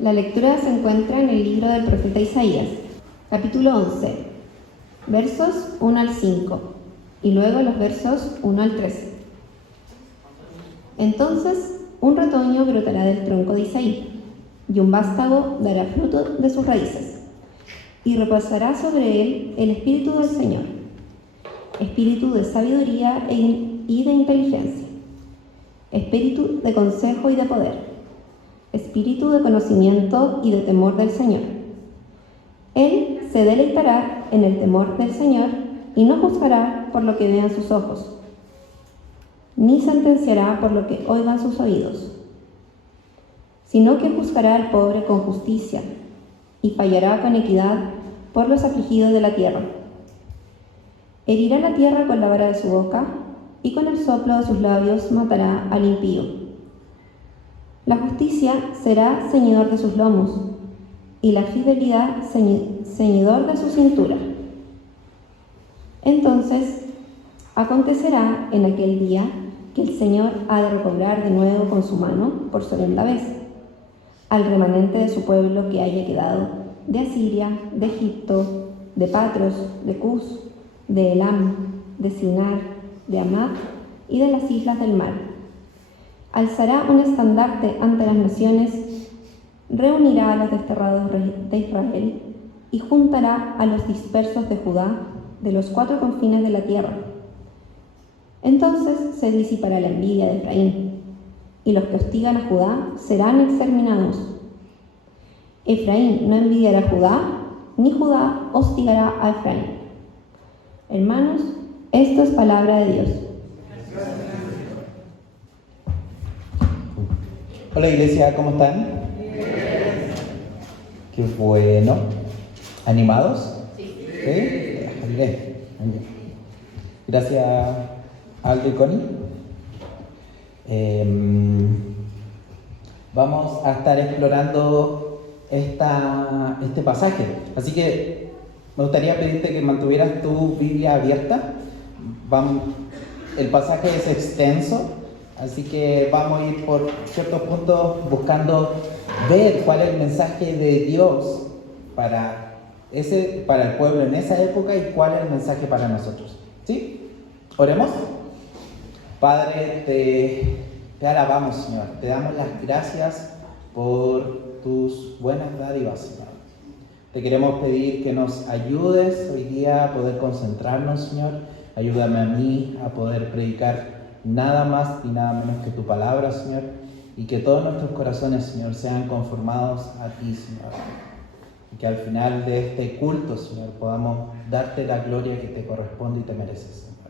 La lectura se encuentra en el libro del profeta Isaías, capítulo 11, versos 1 al 5, y luego los versos 1 al 13. Entonces un retoño brotará del tronco de Isaí, y un vástago dará fruto de sus raíces, y reposará sobre él el espíritu del Señor, espíritu de sabiduría y de inteligencia, espíritu de consejo y de poder, espíritu de conocimiento y de temor del Señor. Él se deleitará en el temor del Señor y no juzgará por lo que vean sus ojos, ni sentenciará por lo que oigan sus oídos, sino que juzgará al pobre con justicia y fallará con equidad por los afligidos de la tierra. Herirá la tierra con la vara de su boca y con el soplo de sus labios matará al impío. La justicia será ceñidor de sus lomos y la fidelidad ceñidor de su cintura. Entonces acontecerá en aquel día que el Señor ha de recobrar de nuevo con su mano por segunda vez al remanente de su pueblo que haya quedado de Asiria, de Egipto, de Patros, de Cus, de Elam, de Sinar, de Amad y de las islas del mar. Alzará un estandarte ante las naciones, reunirá a los desterrados de Israel y juntará a los dispersos de Judá de los 4 confines de la tierra. Entonces se disipará la envidia de Efraín, y los que hostigan a Judá serán exterminados. Efraín no envidiará a Judá, ni Judá hostigará a Efraín. Hermanos, esto es palabra de Dios. Hola iglesia, ¿cómo están? Qué bueno. ¿Animados? Sí. Bien. Gracias, Aldo y Connie. Vamos a estar explorando este pasaje. Así que me gustaría pedirte que mantuvieras tu Biblia abierta. El pasaje es extenso. Así que vamos a ir por ciertos puntos buscando ver cuál es el mensaje de Dios para el pueblo en esa época y cuál es el mensaje para nosotros. ¿Sí? Oremos. Padre, te alabamos, Señor. Te damos las gracias por tus buenas dádivas, Señor. Te queremos pedir que nos ayudes hoy día a poder concentrarnos, Señor. Ayúdame a mí a poder predicar nada más y nada menos que tu palabra, Señor, y que todos nuestros corazones, Señor, sean conformados a ti, Señor, y que al final de este culto, Señor, podamos darte la gloria que te corresponde y te mereces, Señor.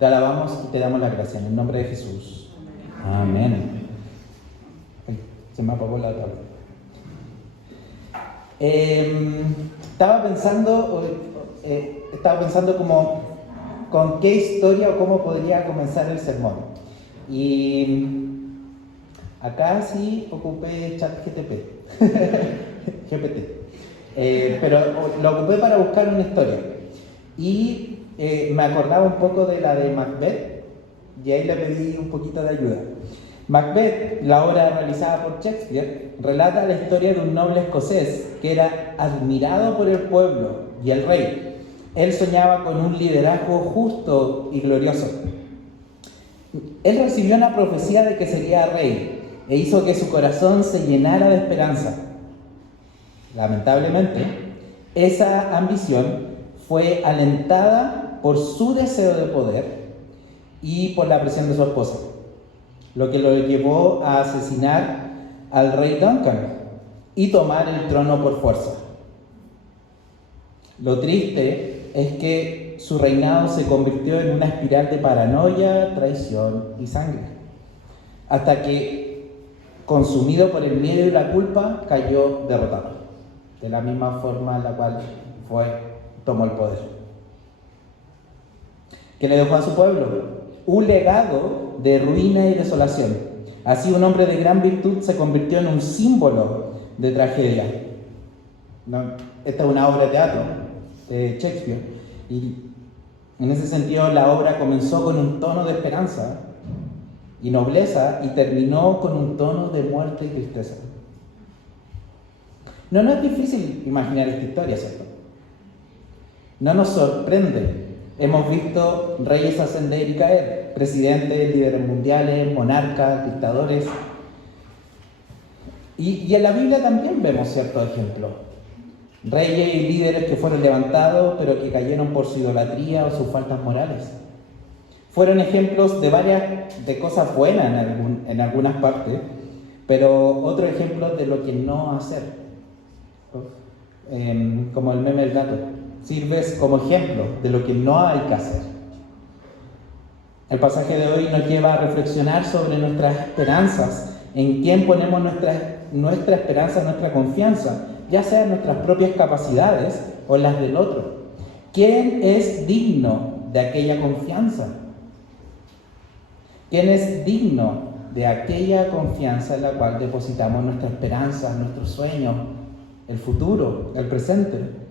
Te alabamos y te damos la gracia en el nombre de Jesús. Amén. Ay, se me apagó la tabla. Estaba pensando como con qué historia o cómo podría comenzar el sermón. Y acá sí ocupé ChatGPT, pero lo ocupé para buscar una historia. Y me acordaba un poco de la de Macbeth, y ahí le pedí un poquito de ayuda. Macbeth, la obra realizada por Shakespeare, relata la historia de un noble escocés que era admirado por el pueblo y el rey. Él soñaba con un liderazgo justo y glorioso. Él recibió una profecía de que sería rey e hizo que su corazón se llenara de esperanza. Lamentablemente, esa ambición fue alentada por su deseo de poder y por la presión de su esposa, lo que lo llevó a asesinar al rey Duncan y tomar el trono por fuerza. Lo triste es que su reinado se convirtió en una espiral de paranoia, traición y sangre, hasta que, consumido por el miedo y la culpa, cayó derrotado, de la misma forma en la cual tomó el poder. ¿Qué le dejó a su pueblo? Un legado de ruina y desolación. Así, un hombre de gran virtud se convirtió en un símbolo de tragedia. Esta es una obra de teatro de Shakespeare, y en ese sentido la obra comenzó con un tono de esperanza y nobleza y terminó con un tono de muerte y tristeza. No nos es difícil imaginar esta historia, ¿cierto? No nos sorprende. Hemos visto reyes ascender y caer, presidentes, líderes mundiales, monarcas, dictadores. Y en la Biblia también vemos ciertos ejemplos. Reyes y líderes que fueron levantados, pero que cayeron por su idolatría o sus faltas morales. Fueron ejemplos de cosas buenas en algunas partes, pero otros ejemplos de lo que no hacer. Como el meme del gato. Sirves como ejemplo de lo que no hay que hacer. El pasaje de hoy nos lleva a reflexionar sobre nuestras esperanzas, en quién ponemos nuestra esperanza, nuestra confianza, ya sea en nuestras propias capacidades o en las del otro. ¿Quién es digno de aquella confianza? ¿Quién es digno de aquella confianza en la cual depositamos nuestra esperanza, nuestros sueños, el futuro, el presente?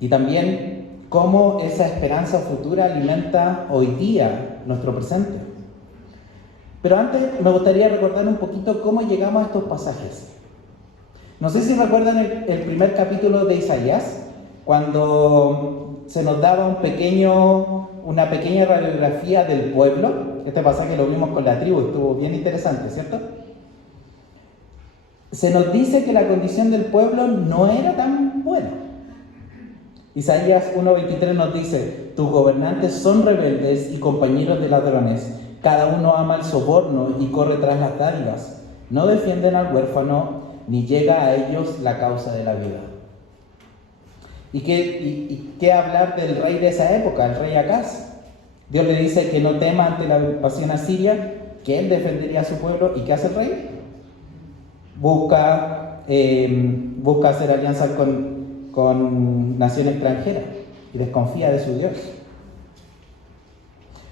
Y también cómo esa esperanza futura alimenta hoy día nuestro presente. Pero antes me gustaría recordar un poquito cómo llegamos a estos pasajes. No sé si recuerdan el primer capítulo de Isaías, cuando se nos daba una pequeña radiografía del pueblo. Este pasaje lo vimos con la tribu, estuvo bien interesante, ¿cierto? Se nos dice que la condición del pueblo no era tan buena. Isaías 1:23 nos dice: tus gobernantes son rebeldes y compañeros de ladrones, cada uno ama el soborno y corre tras las dádivas, no defienden al huérfano, ni llega a ellos la causa de la vida. ¿Y qué hablar del rey de esa época, el rey Acaz? Dios le dice que no tema ante la invasión asiria, que él defendería a su pueblo. ¿Y qué hace el rey? Busca hacer alianza con nación extranjera y desconfía de su Dios.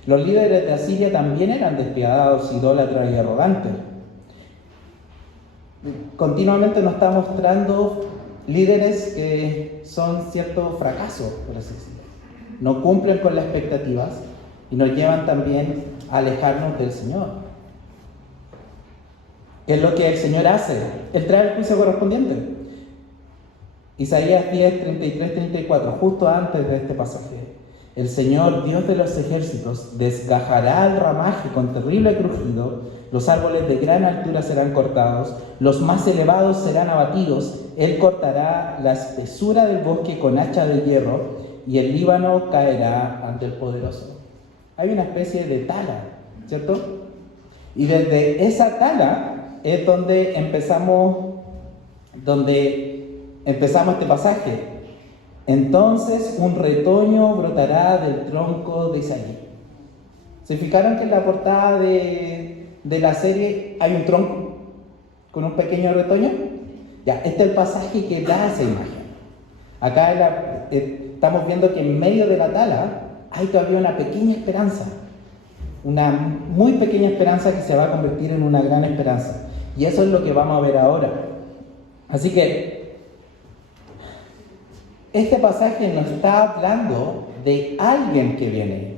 Los líderes de Asiria también eran despiadados, idólatras y arrogantes. Continuamente nos está mostrando líderes que son cierto fracaso, por así decirlo. No cumplen con las expectativas y nos llevan también a alejarnos del Señor. ¿Qué es lo que el Señor hace? Él trae el juicio correspondiente. Isaías 10, 33, 34, justo antes de este pasaje. El Señor, Dios de los ejércitos, desgajará el ramaje con terrible crujido, los árboles de gran altura serán cortados, los más elevados serán abatidos, Él cortará la espesura del bosque con hacha de hierro, y el Líbano caerá ante el poderoso. Hay una especie de tala, ¿cierto? Y desde esa tala es donde empezamos este pasaje. Entonces un retoño brotará del tronco de Isaí. ¿Se fijaron que en la portada de la serie hay un tronco con un pequeño retoño? Ya, este es el pasaje que da esa imagen. Acá estamos viendo que en medio de la tala hay todavía una pequeña esperanza. Una muy pequeña esperanza que se va a convertir en una gran esperanza. Y eso es lo que vamos a ver ahora. Así que este pasaje nos está hablando de alguien que viene,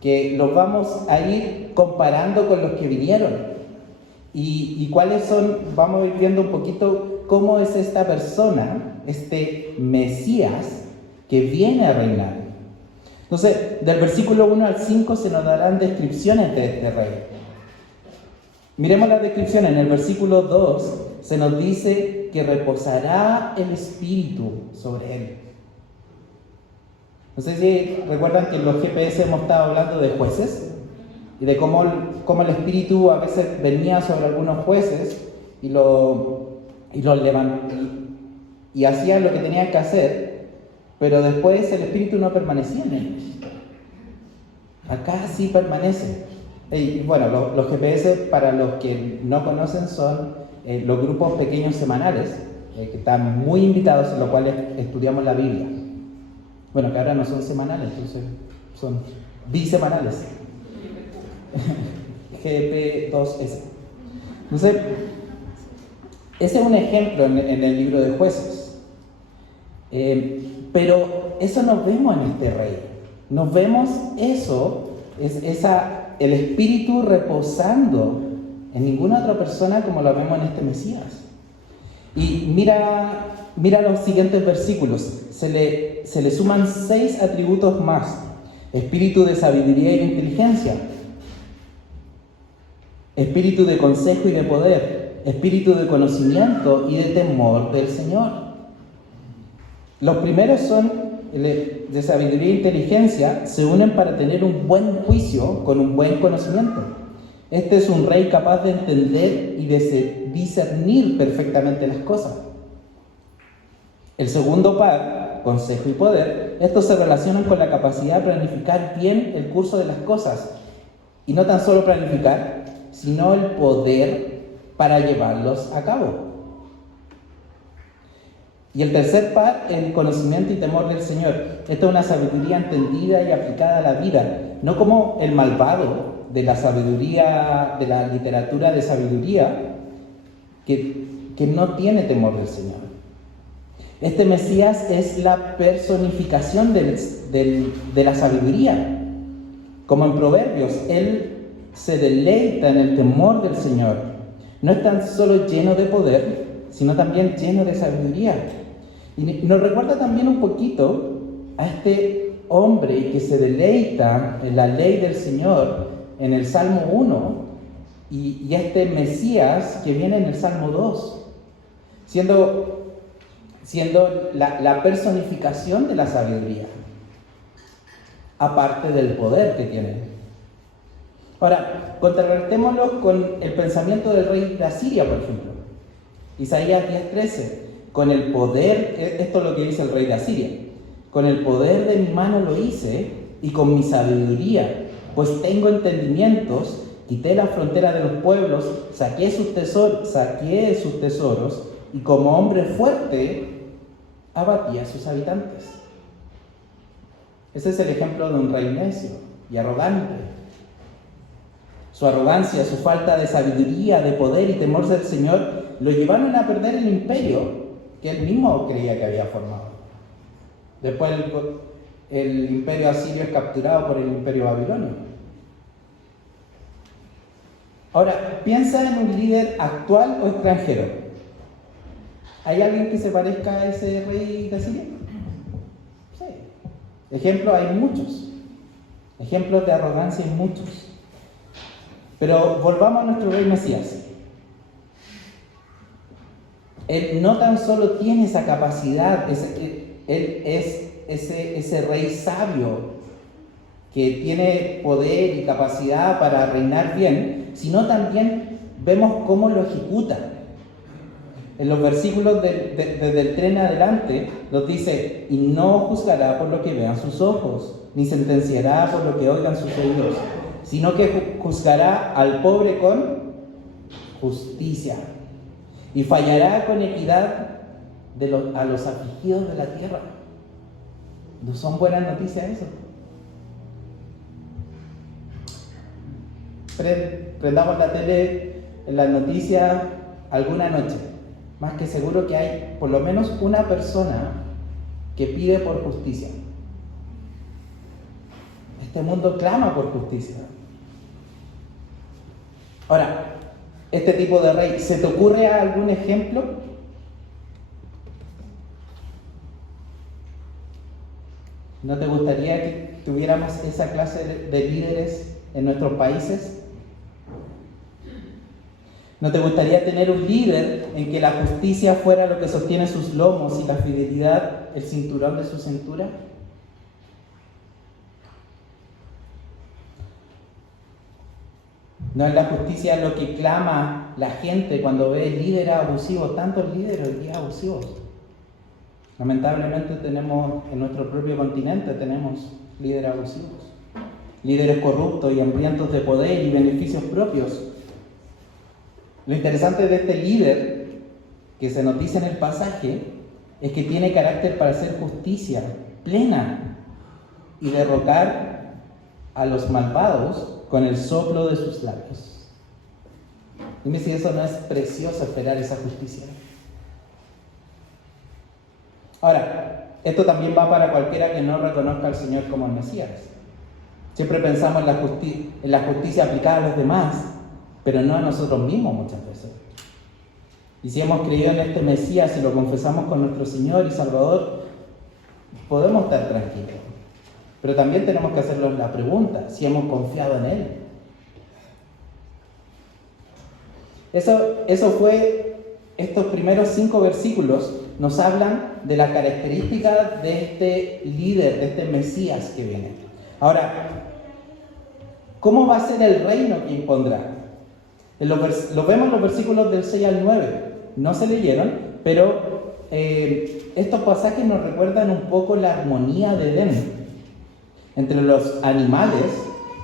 que los vamos a ir comparando con los que vinieron. Y cuáles son, vamos a ir viendo un poquito cómo es esta persona, este Mesías que viene a reinar. Entonces, del versículo 1 al 5 se nos darán descripciones de este rey. Miremos las descripciones. En el versículo 2 se nos dice que reposará el Espíritu sobre él. No sé si recuerdan que en los GPS hemos estado hablando de jueces y de cómo el Espíritu a veces venía sobre algunos jueces y los levantó y hacían lo que tenían que hacer, pero después el Espíritu no permanecía en ellos. Acá sí permanece. Y bueno, los GPS, para los que no conocen, son los grupos pequeños semanales que están muy invitados, en los cuales estudiamos la Biblia. Bueno, que ahora no son semanales, entonces son bisemanales. GP2S. Entonces, ese es un ejemplo en el libro de Jueces. Pero eso nos vemos en este rey. Nos vemos eso, el Espíritu reposando en ninguna otra persona como lo vemos en este Mesías. Y mira los siguientes versículos. Se le suman 6 atributos más. Espíritu de sabiduría y de inteligencia. Espíritu de consejo y de poder. Espíritu de conocimiento y de temor del Señor. Los primeros son de sabiduría e inteligencia, se unen para tener un buen juicio con un buen conocimiento. Este es un rey capaz de entender y de discernir perfectamente las cosas. El segundo par, consejo y poder, estos se relacionan con la capacidad de planificar bien el curso de las cosas. Y no tan solo planificar, sino el poder para llevarlos a cabo. Y el tercer par, el conocimiento y temor del Señor. Esto es una sabiduría entendida y aplicada a la vida, no como el malvado de la sabiduría, de la literatura de sabiduría, que no tiene temor del Señor. Este Mesías es la personificación de la sabiduría. Como en Proverbios, Él se deleita en el temor del Señor. No es tan solo lleno de poder, sino también lleno de sabiduría. Y nos recuerda también un poquito a este hombre que se deleita en la ley del Señor en el Salmo 1 y este Mesías que viene en el Salmo 2, siendo la personificación de la sabiduría, aparte del poder que tiene. Ahora, contrarrestémoslo con el pensamiento del rey de Asiria, por ejemplo. Isaías 10:13, con el poder, esto es lo que dice el rey de Asiria, con el poder de mi mano lo hice y con mi sabiduría, pues tengo entendimientos, quité la frontera de los pueblos, saqué sus tesoros y como hombre fuerte abatí a sus habitantes. Ese es el ejemplo de un rey necio y arrogante. Su arrogancia, su falta de sabiduría, de poder y temor del Señor lo llevaron a perder el imperio que él mismo creía que había formado. Después el imperio asirio es capturado por el imperio babilonio. Ahora, piensa en un líder actual o extranjero. ¿Hay alguien que se parezca a ese rey de Asiria? Sí. Ejemplos hay muchos. Ejemplos de arrogancia hay muchos. Pero volvamos a nuestro rey Mesías. Él no tan solo tiene esa capacidad, él es ese rey sabio que tiene poder y capacidad para reinar bien, sino también vemos cómo lo ejecuta. En los versículos desde el 3 en adelante nos dice: y no juzgará por lo que vean sus ojos, ni sentenciará por lo que oigan sus oídos, sino que juzgará al pobre con justicia y fallará con equidad a los afligidos de la tierra. ¿No son buenas noticias eso? Prendamos la tele en las noticias alguna noche. Más que seguro que hay por lo menos una persona que pide por justicia. Este mundo clama por justicia. Ahora, este tipo de rey, ¿se te ocurre algún ejemplo? ¿No te gustaría que tuviéramos esa clase de líderes en nuestros países? ¿No te gustaría tener un líder en que la justicia fuera lo que sostiene sus lomos y la fidelidad el cinturón de su cintura? ¿No es la justicia lo que clama la gente cuando ve líderes abusivos, tantos líderes hoy día abusivos? Lamentablemente tenemos en nuestro propio continente líderes abusivos, líderes corruptos y hambrientos de poder y beneficios propios. Lo interesante de este líder que se nos dice en el pasaje es que tiene carácter para hacer justicia plena y derrocar a los malvados con el soplo de sus labios. Dime si eso no es precioso, esperar esa justicia. Ahora, esto también va para cualquiera que no reconozca al Señor como el Mesías. Siempre pensamos en la justicia aplicada a los demás, pero no a nosotros mismos muchas veces. Y si hemos creído en este Mesías y lo confesamos con nuestro Señor y Salvador, podemos estar tranquilos. Pero también tenemos que hacernos la pregunta, si hemos confiado en Él. Eso fue, estos primeros 5 versículos nos hablan de la característica de este líder, de este Mesías que viene. Ahora, ¿cómo va a ser el reino que impondrá? Lo vemos en los versículos del 6 al 9. No se leyeron, pero estos pasajes nos recuerdan un poco la armonía de Edén entre los animales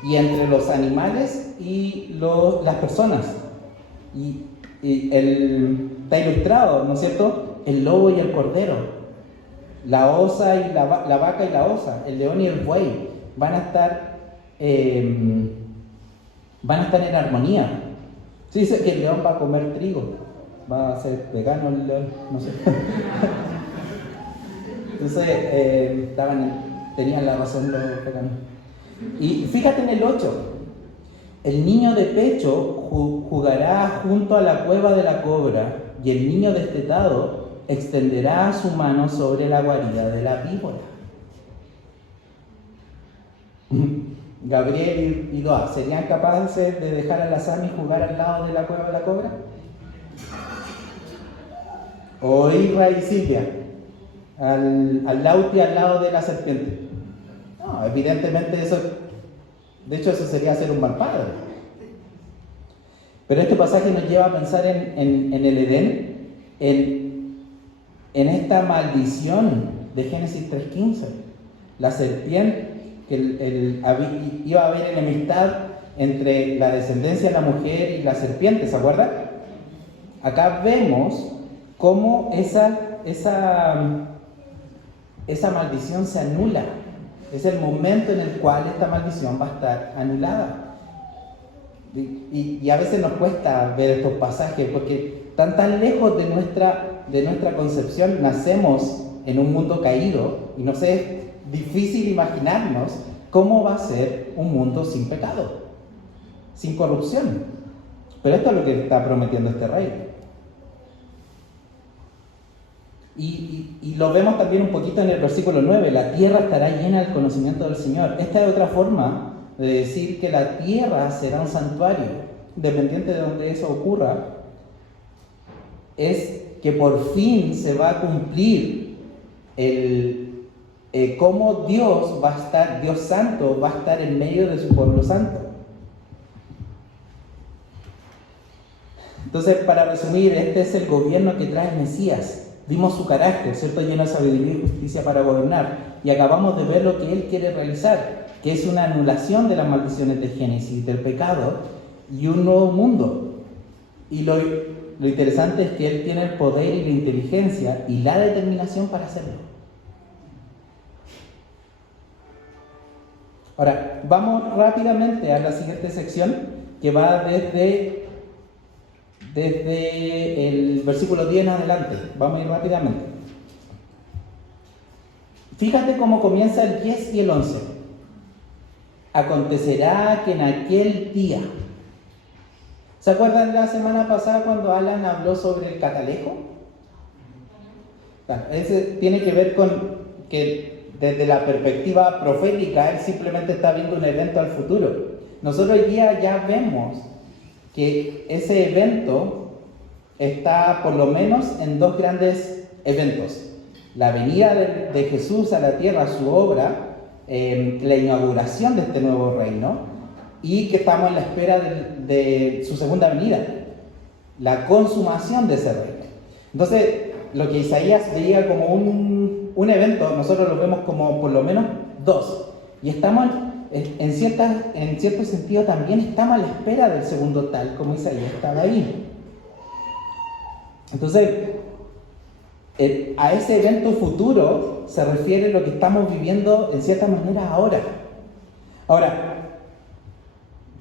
y entre los animales y las personas. Y está ilustrado, ¿no es cierto? El lobo y el cordero, la osa y la vaca y la osa, el león y el buey van a estar en armonía. Se dice que el león va a comer trigo, va a ser vegano el león, no sé. Entonces tenían la razón los veganos. Y fíjate en el 8. El niño de pecho jugará junto a la cueva de la cobra, y el niño destetado extenderá su mano sobre la guarida de la víbora. Gabriel y Doa, ¿serían capaces de dejar a la Sami jugar al lado de la cueva de la cobra? ¿O Isra y Silvia, al Lauti al lado de la serpiente? No, evidentemente eso sería ser un mal padre. Pero este pasaje nos lleva a pensar en el Edén, en esta maldición de Génesis 3:15. La serpiente, que iba a haber enemistad entre la descendencia de la mujer y la serpiente, ¿se acuerdan? Acá vemos cómo esa maldición se anula. Es el momento en el cual esta maldición va a estar anulada. Y a veces nos cuesta ver estos pasajes porque están tan lejos de nuestra concepción. Nacemos en un mundo caído y nos es difícil imaginarnos cómo va a ser un mundo sin pecado, sin corrupción. Pero esto es lo que está prometiendo este rey. Y lo vemos también un poquito en el versículo 9, la tierra estará llena del conocimiento del Señor. Esta es otra forma de decir que la tierra será un santuario. Independiente de donde eso ocurra, es que por fin se va a cumplir cómo Dios va a estar, Dios santo va a estar en medio de su pueblo santo. Entonces, para resumir, este es el gobierno que trae el Mesías. Vimos su carácter, ¿cierto? Lleno de sabiduría y justicia para gobernar. Y acabamos de ver lo que Él quiere realizar, que es una anulación de las maldiciones de Génesis, del pecado, y un nuevo mundo. Y lo interesante es que Él tiene el poder y la inteligencia y la determinación para hacerlo. Ahora, vamos rápidamente a la siguiente sección, que va desde el versículo 10 en adelante. Vamos a ir rápidamente. Fíjate cómo comienza el 10 y el 11. Acontecerá que en aquel día. ¿Se acuerdan la semana pasada cuando Alan habló sobre el catalejo? Bueno, ese tiene que ver con que desde la perspectiva profética, él simplemente está viendo un evento al futuro. Nosotros hoy día ya vemos que ese evento está por lo menos en 2 grandes eventos. La venida de Jesús a la tierra, su obra, la inauguración de este nuevo reino, y que estamos en la espera de su segunda venida, la consumación de ese reino. Entonces, lo que Isaías veía como un evento, nosotros lo vemos como por lo menos 2. Y estamos en cierto sentido también estamos a la espera del segundo tal como Isaías estaba ahí. Entonces, a ese evento futuro se refiere lo que estamos viviendo en cierta manera ahora. Ahora,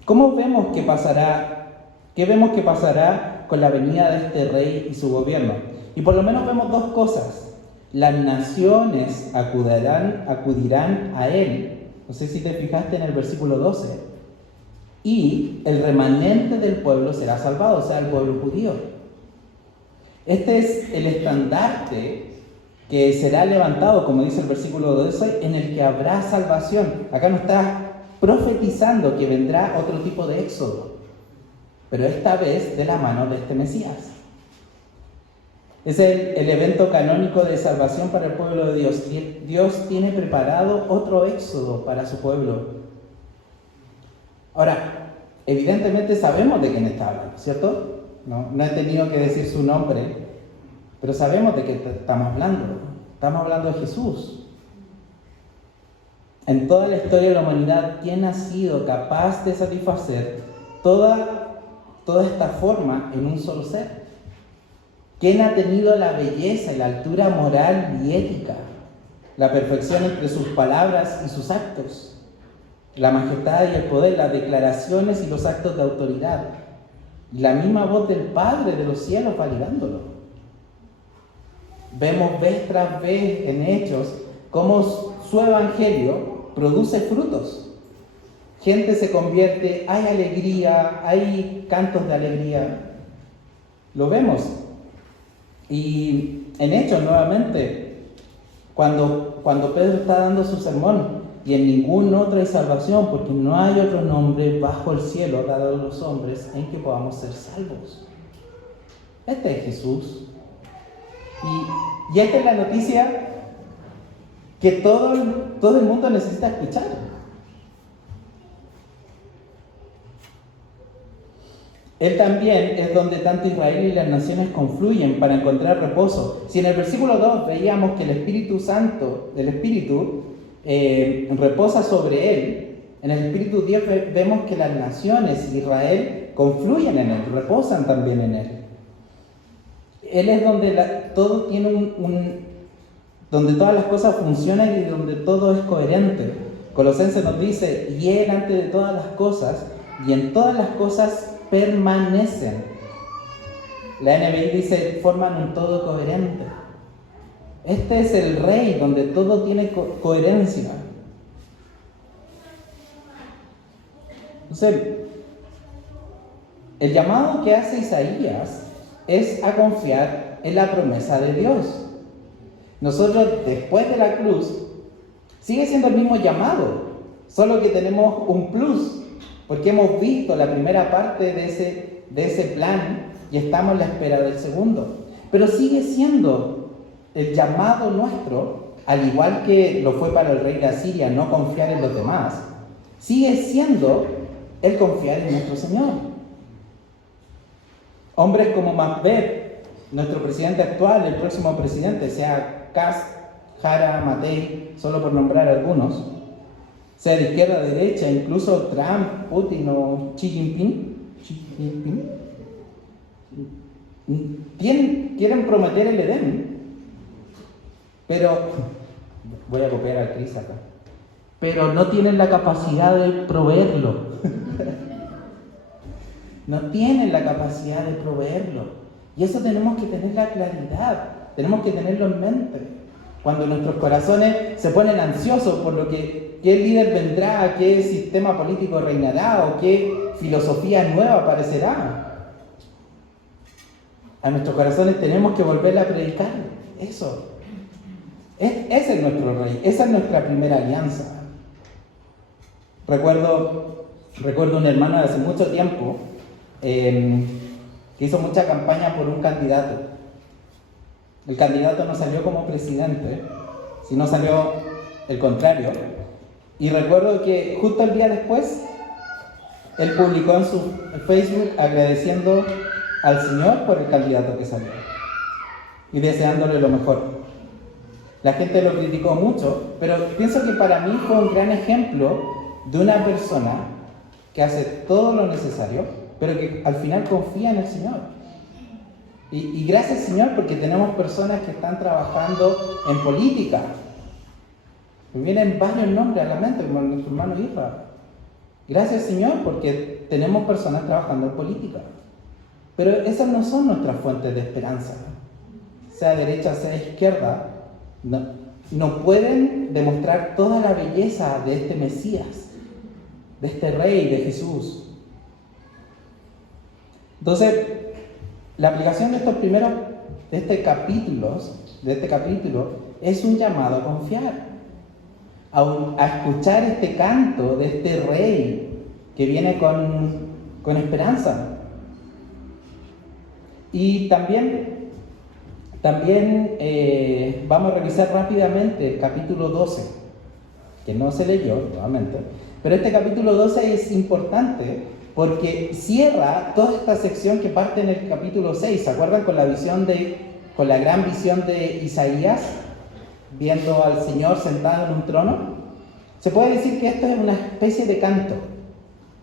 ¿cómo vemos que pasará? ¿Qué vemos que pasará con la venida de este rey y su gobierno? Y por lo menos vemos 2 cosas. Las naciones acudirán a él. No sé si te fijaste en el versículo 12. Y el remanente del pueblo será salvado, o sea, el pueblo judío. Este es el estandarte que será levantado, como dice el versículo 12, en el que habrá salvación. Acá no está profetizando que vendrá otro tipo de éxodo, pero esta vez de la mano de este Mesías. Es el evento canónico de salvación para el pueblo de Dios. Dios tiene preparado otro éxodo para su pueblo. Ahora, evidentemente sabemos de quién está hablando, ¿cierto? No he tenido que decir su nombre, pero sabemos de qué estamos hablando. Estamos hablando de Jesús. En toda la historia de la humanidad, ¿quién ha sido capaz de satisfacer toda esta forma en un solo ser? ¿Quién ha tenido la belleza y la altura moral y ética, la perfección entre sus palabras y sus actos, la majestad y el poder, las declaraciones y los actos de autoridad, y la misma voz del Padre de los cielos validándolo? Vemos vez tras vez en Hechos cómo su evangelio produce frutos. Gente se convierte, hay alegría, hay cantos de alegría. Lo vemos. Y en Hechos nuevamente, cuando Pedro está dando su sermón, y en ningún otro hay salvación, porque no hay otro nombre bajo el cielo dado a los hombres en que podamos ser salvos. Este es Jesús. Y esta es la noticia que todo el mundo necesita escuchar. Él también es donde tanto Israel y las naciones confluyen para encontrar reposo. Si en el versículo 2 veíamos que el Espíritu Santo, el Espíritu, reposa sobre él, en el Espíritu 10 vemos que las naciones y Israel confluyen en él, reposan también en él. Él es donde todo tiene donde todas las cosas funcionan y donde todo es coherente. Colosenses nos dice, y Él antes de todas las cosas, y en todas las cosas permanecen. La NBI dice, forman un todo coherente. Este es el Rey donde todo tiene coherencia. Entonces, el llamado que hace Isaías es a confiar en la promesa de Dios. Nosotros, después de la cruz, sigue siendo el mismo llamado, solo que tenemos un plus, porque hemos visto la primera parte de ese plan y estamos en la espera del segundo. Pero sigue siendo el llamado nuestro, al igual que lo fue para el rey de Asiria, no confiar en los demás, sigue siendo el confiar en nuestro Señor. Hombres como Macbeth, nuestro presidente actual, el próximo presidente, sea Kast, Jara, Matei, solo por nombrar algunos, sea de izquierda a derecha, incluso Trump, Putin o Xi Jinping, quieren prometer el Edén, pero, voy a copiar al Cris acá, pero no tienen la capacidad de proveerlo. No tienen la capacidad de proveerlo. Y eso tenemos que tener la claridad, tenemos que tenerlo en mente. Cuando nuestros corazones se ponen ansiosos por lo que qué líder vendrá, qué sistema político reinará o qué filosofía nueva aparecerá. A nuestros corazones tenemos que volver a predicar eso. Ese es nuestro Rey, esa es nuestra primera alianza. Recuerdo un hermano de hace mucho tiempo que hizo mucha campaña por un candidato. El candidato no salió como presidente, sino salió el contrario. Y recuerdo que justo el día después, él publicó en su Facebook agradeciendo al Señor por el candidato que salió y deseándole lo mejor. La gente lo criticó mucho, pero pienso que para mí fue un gran ejemplo de una persona que hace todo lo necesario, pero que al final confía en el Señor. Y gracias, Señor, porque tenemos personas que están trabajando en política. Me vienen varios nombres a la mente, como nuestro hermano Israel. Gracias, Señor, porque tenemos personas trabajando en política. Pero esas no son nuestras fuentes de esperanza. Sea derecha, sea izquierda, no pueden demostrar toda la belleza de este Mesías, de este Rey, de Jesús. Entonces, la aplicación de estos primeros de este capítulo es un llamado a confiar, a escuchar este canto de este rey que viene con esperanza. Y también vamos a revisar rápidamente el capítulo 12, que no se leyó nuevamente, pero este capítulo 12 es importante porque cierra toda esta sección que parte en el capítulo 6. ¿Se acuerdan con la gran visión de Isaías, viendo al Señor sentado en un trono? Se puede decir que esto es una especie de canto,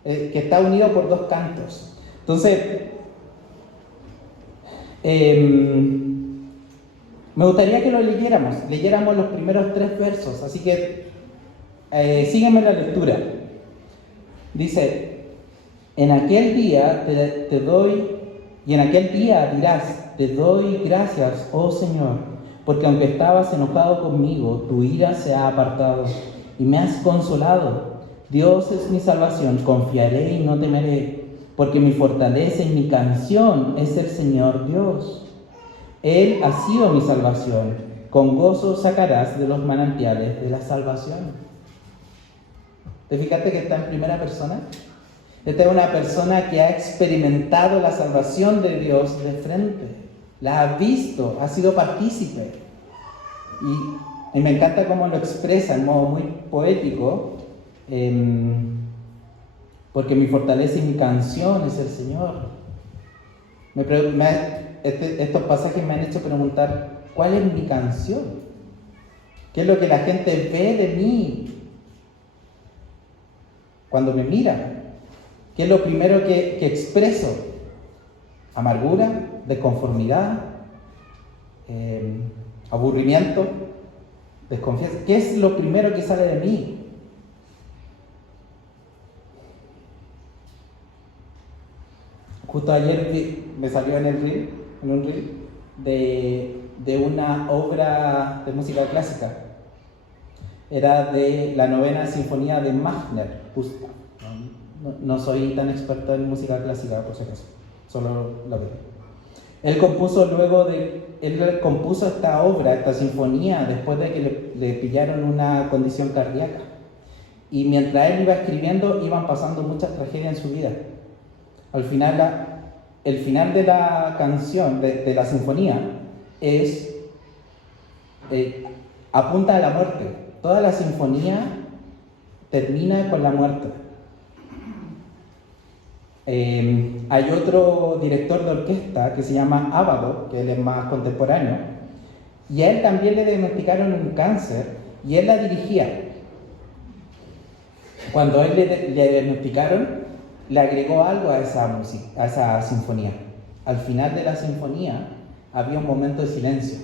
que está unido por dos cantos. Entonces, me gustaría que lo leyéramos los primeros 3 versos, así que sígueme la lectura. Dice: en aquel día dirás, te doy gracias, oh Señor, porque aunque estabas enojado conmigo, tu ira se ha apartado y me has consolado. Dios es mi salvación, confiaré y no temeré, porque mi fortaleza y mi canción es el Señor Dios. Él ha sido mi salvación, con gozo sacarás de los manantiales de la salvación. ¿Te fijaste que está en primera persona? Esta es una persona que ha experimentado la salvación de Dios de frente, la ha visto, ha sido partícipe. Y me encanta cómo lo expresa en modo muy poético, porque mi fortaleza y mi canción es el Señor. Estos pasajes me han hecho preguntar, ¿cuál es mi canción? ¿Qué es lo que la gente ve de mí cuando me mira? ¿Qué es lo primero que expreso? ¿Amargura? ¿Desconformidad? ¿Aburrimiento? ¿Desconfianza? ¿Qué es lo primero que sale de mí? Justo ayer me salió en un reel de una obra de música clásica. Era de la 9ª Sinfonía de Mahler, justo. No soy tan experto en música clásica, por si acaso, solo lo veo. Él compuso esta obra, esta sinfonía, después de que le pillaron una condición cardíaca. Y mientras él iba escribiendo, iban pasando muchas tragedias en su vida. Al final, el final de la canción, de la sinfonía, apunta a la muerte. Toda la sinfonía termina con la muerte. Hay otro director de orquesta que se llama Abbado, que él es más contemporáneo, y a él también le diagnosticaron un cáncer y él la dirigía. Cuando a él le diagnosticaron, le agregó algo a esa música, a esa sinfonía. Al final de la sinfonía había un momento de silencio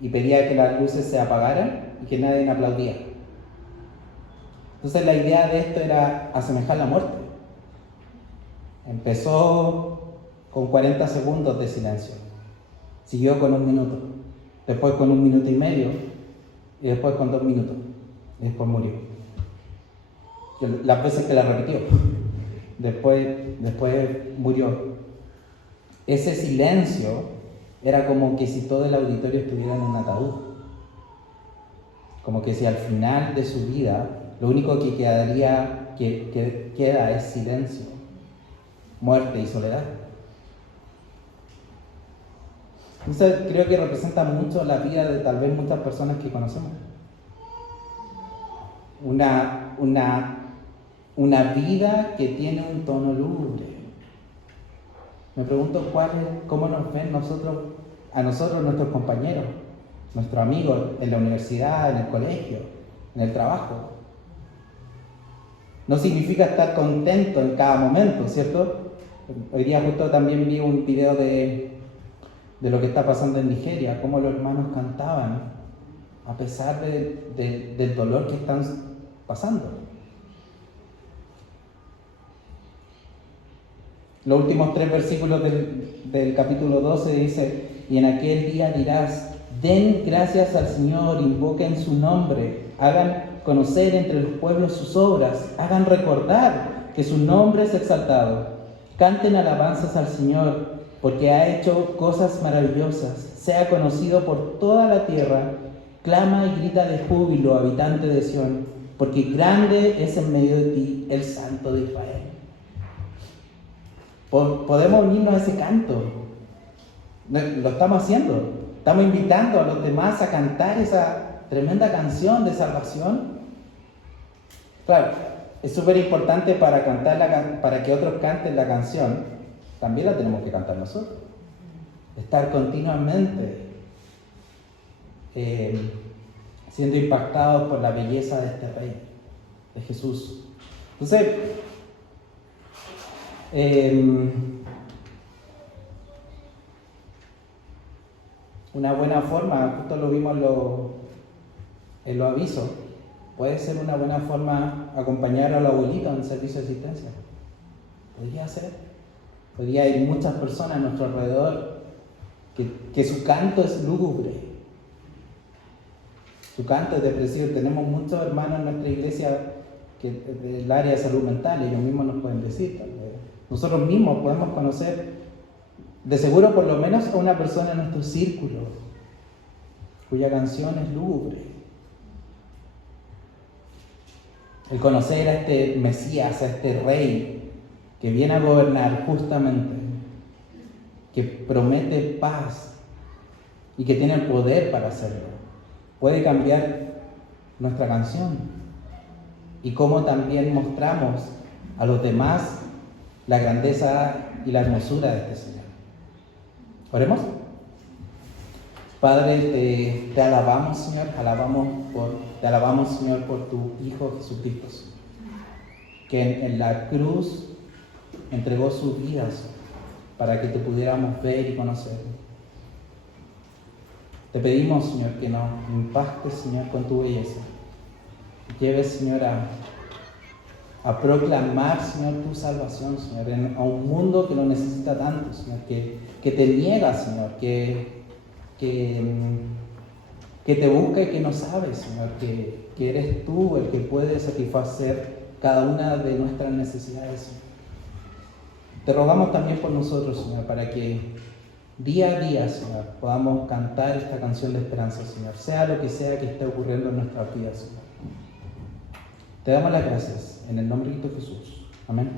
y pedía que las luces se apagaran y que nadie aplaudía. Entonces la idea de esto era asemejar la muerte. Empezó con 40 segundos de silencio, siguió con 1 minuto, después con 1 minuto y medio, y después con 2 minutos, y después murió. Las veces que la repitió, después murió. Ese silencio era como que si todo el auditorio estuviera en un ataúd, como que si al final de su vida lo único que queda es silencio, muerte y soledad. Entonces creo que representa mucho la vida de tal vez muchas personas que conocemos. Una vida que tiene un tono lúgubre. Me pregunto cómo nos ven a nosotros nuestros compañeros, nuestros amigos en la universidad, en el colegio, en el trabajo. No significa estar contento en cada momento, ¿cierto? Hoy día justo también vi un video de lo que está pasando en Nigeria, cómo los hermanos cantaban a pesar del dolor que están pasando. Los últimos 3 versículos del capítulo 12 dice: y en aquel día dirás, den gracias al Señor, invoquen su nombre, hagan conocer entre los pueblos sus obras, hagan recordar que su nombre es exaltado, canten alabanzas al Señor, porque ha hecho cosas maravillosas. Sea conocido por toda la tierra. Clama y grita de júbilo, habitante de Sión, porque grande es en medio de ti el Santo de Israel. Podemos unirnos a ese canto. Lo estamos haciendo. Estamos invitando a los demás a cantar esa tremenda canción de salvación. Claro, es súper importante para para que otros canten la canción. También la tenemos que cantar nosotros. Estar continuamente siendo impactados por la belleza de este Rey, de Jesús. Entonces, una buena forma, justo lo vimos en los avisos, puede ser una buena forma acompañar a la abuelita en servicio de asistencia. Podría ser. Podría ir muchas personas a nuestro alrededor que su canto es lúgubre. Su canto es depresivo. Tenemos muchos hermanos en nuestra iglesia del área de salud mental, ellos mismos nos pueden decir también. Nosotros mismos podemos conocer, de seguro por lo menos, a una persona en nuestro círculo cuya canción es lúgubre. El conocer a este Mesías, a este Rey que viene a gobernar justamente, que promete paz y que tiene el poder para hacerlo, puede cambiar nuestra canción y cómo también mostramos a los demás la grandeza y la hermosura de este Señor. Oremos. Padre, te alabamos, Señor, te alabamos, Señor, por tu Hijo Jesucristo, que en la cruz entregó su vida, Señor, para que te pudiéramos ver y conocer. Te pedimos, Señor, que nos impactes, Señor, con tu belleza. Lleves, Señor, a proclamar, Señor, tu salvación, Señor, a un mundo que lo necesita tanto, Señor, que te niega, Señor, que te busca y que no sabe, Señor, que eres tú el que puede satisfacer cada una de nuestras necesidades, Señor. Te rogamos también por nosotros, Señor, para que día a día, Señor, podamos cantar esta canción de esperanza, Señor, sea lo que sea que esté ocurriendo en nuestras vidas, Señor. Te damos las gracias en el nombre de Jesús. Amén.